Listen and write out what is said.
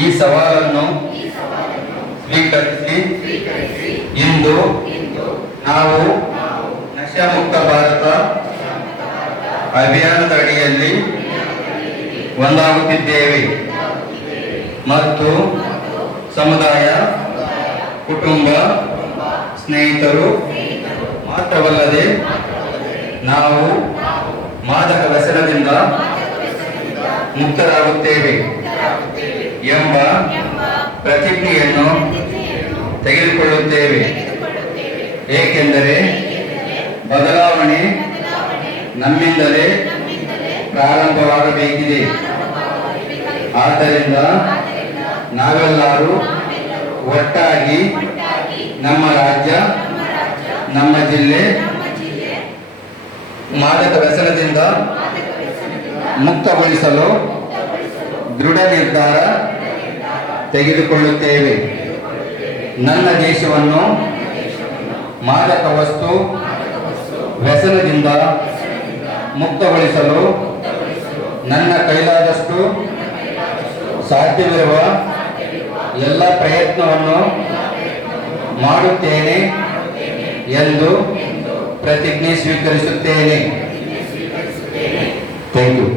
ಈ ಸವಾಲನ್ನು ಸ್ವೀಕರಿಸಿ ಇಂದು ನಾವು ನಶಾಮುಕ್ತ ಭಾರತ ಅಭಿಯಾನದ ಅಡಿಯಲ್ಲಿ ಒಂದಾಗುತ್ತಿದ್ದೇವೆ ಮತ್ತು ಸಮುದಾಯ, ಕುಟುಂಬ, ಸ್ನೇಹಿತರು ಮಾತ್ರವಲ್ಲದೆ ನಾವು ಮಾದಕ ವ್ಯಸನದಿಂದ ಮುಕ್ತರಾಗುತ್ತೇವೆ ಎಂಬ ಪ್ರತಿಜ್ಞೆಯನ್ನು ತೆಗೆದುಕೊಳ್ಳುತ್ತೇವೆ. ಏಕೆಂದರೆ ಬದಲಾವಣೆ ನಮ್ಮಿಂದಲೇ ಪ್ರಾರಂಭವಾಗಬೇಕಿದೆ. ಆದ್ದರಿಂದ ನಾವೆಲ್ಲರೂ ಒಟ್ಟಾಗಿ ನಮ್ಮ ರಾಜ್ಯ, ನಮ್ಮ ಜಿಲ್ಲೆ ಮಾದಕ ವ್ಯಸನದಿಂದ ಮುಕ್ತಗೊಳಿಸಲು ದೃಢ ನಿರ್ಧಾರ ತೆಗೆದುಕೊಳ್ಳುತ್ತೇವೆ. ನನ್ನ ದೇಶವನ್ನು ಮಾದಕ ವಸ್ತು ವ್ಯಸನದಿಂದ ಮುಕ್ತಗೊಳಿಸಲು ನನ್ನ ಕೈಲಾದಷ್ಟು ಸಾಧ್ಯವಿರುವ ಎಲ್ಲ ಪ್ರಯತ್ನವನ್ನು ಮಾಡುತ್ತೇನೆ ಎಂದು ಪ್ರತಿಜ್ಞೆ ಸ್ವೀಕರಿಸುತ್ತೇನೆ. Thank you.